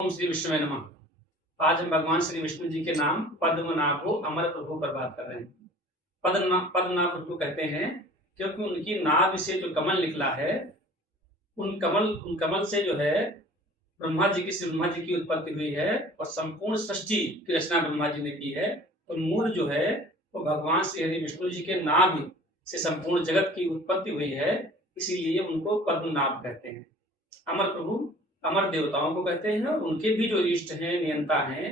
ओम श्री विष्णु नमः। आज हम भगवान श्री विष्णु जी के नाम पद्मनाभो अमर प्रभु पर बात कर रहे हैं। पद्मनाभ प्रभु कहते हैं क्योंकि उनकी नाभि से जो कमल निकला है, उन कमल से जो है श्री ब्रह्मा जी की उत्पत्ति हुई है और संपूर्ण सृष्टि की रचना ब्रह्मा जी ने की है। तो मूल जो है वो भगवान श्री हरि विष्णु जी के नाभि से संपूर्ण जगत की उत्पत्ति हुई है, इसीलिए उनको पद्मनाभ कहते हैं। अमर प्रभु अमर देवताओं को कहते हैं और उनके भी जो इष्ट हैं, नियंता हैं,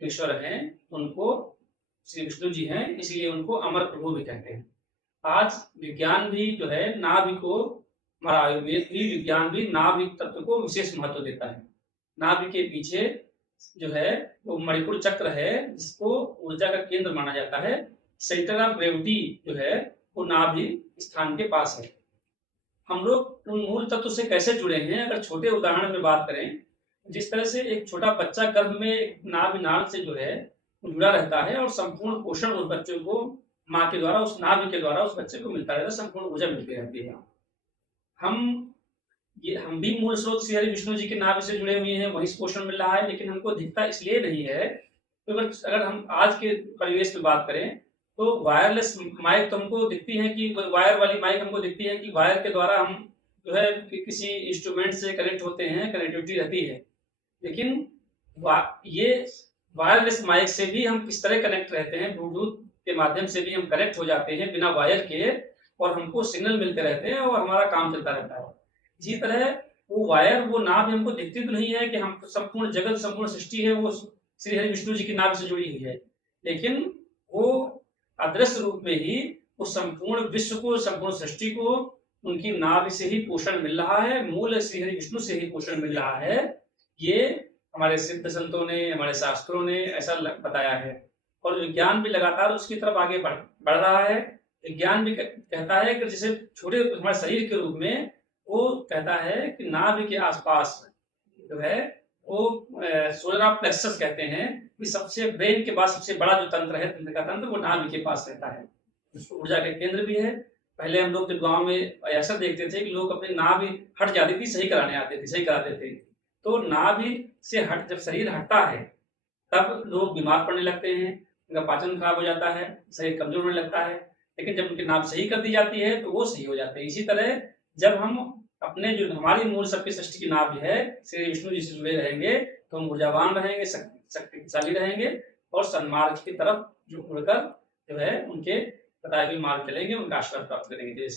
ईश्वर हैं, उनको श्री विष्णु जी हैं, इसीलिए उनको अमर प्रभु भी कहते हैं। आज विज्ञान भी जो है नाभि को, हमारा आयुर्वेद भी, विज्ञान भी नाभि तत्व को विशेष महत्व देता है। नाभि के पीछे जो है वो मणिपुर चक्र है, जिसको ऊर्जा का केंद्र माना जाता है। सेंटर ऑफ ग्रेविटी जो है वो नाभि स्थान के पास है। हम लोग उन मूल तत्व से कैसे जुड़े हैं, अगर छोटे उदाहरण में बात करें, जिस तरह से एक छोटा बच्चा गर्भ में नाभि नाल से जो है जुड़ा रहता है और संपूर्ण पोषण उस बच्चे को माँ के द्वारा, उस नाभि के द्वारा उस बच्चे को मिलता रहता है, संपूर्ण ऊर्जा मिलती रहती है। हम भी मूल स्रोत श्री हरि विष्णु जी के नाभि से जुड़े हुए हैं, वहीं से पोषण मिल रहा है, लेकिन हमको दिखता इसलिए नहीं है। तो अगर हम आज के परिवेश में बात करें तो वायरलेस माइक तो हमको दिखती है कि वायर वाली माइक हमको दिखती है कि वायर के द्वारा हम जो है किसी इंस्ट्रूमेंट से कनेक्ट होते हैं, कनेक्टिविटी रहती है। लेकिन ये वायरलेस माइक से भी हम किस तरह कनेक्ट रहते हैं, ब्लूटूथ के माध्यम से भी हम कनेक्ट हो जाते हैं बिना वायर के, और हमको सिग्नल मिलते रहते हैं और हमारा काम चलता रहता है। इसी तरह वो वायर, वो नाभ हमको दिखती तो नहीं है कि हम संपूर्ण जगत, संपूर्ण सृष्टि है वो श्री हरि विष्णु जी की नाभ से जुड़ी हुई है, लेकिन वो अदृश्य रूप में ही उस संपूर्ण विश्व को, संपूर्ण सृष्टि को उनकी नाभि से ही पोषण मिल रहा है, मूल श्री हरि विष्णु से ही पोषण मिल रहा है। ये हमारे सिद्ध संतों ने, हमारे शास्त्रों ने ऐसा बताया है और विज्ञान भी लगातार उसकी तरफ आगे बढ़ रहा है। विज्ञान भी कहता है कि जैसे छोटे हमारे शरीर के रूप में, वो कहता है कि नाभि के आसपास जो है वो सोलर प्लेक्सस कहते हैं कि सबसे ब्रेन के बाद सबसे बड़ा जो तंत्र है, तंत्र का तंत्र, वो नाभि के पास रहता है। उसको ऊर्जा के केंद्र भी है। पहले हम लोग जब गांव में ऐसा देखते थे कि लोग अपनी नाभि हट जाती थी, सही कराने आते थे, सही कराते थे। तो नाभि से जब शरीर हटता है तब लोग बीमार पड़ने लगते हैं, उनका पाचन खराब हो जाता है, शरीर कमजोर होने लगता है। लेकिन जब उनकी नाभ सही कर दी जाती है तो वो सही हो जाते हैं। इसी तरह जब हम अपने जो हमारी मूल सबकी सृष्टि की नाभ है श्री विष्णु जी से जुड़े रहेंगे तो हम ऊर्जावान रहेंगे, शक्तिशाली रहेंगे और सन्मार्ग की तरफ जो मुड़कर जो है उनके बताए हुए मार्ग चलेंगे, उनका आशीर्वाद प्राप्त करेंगे।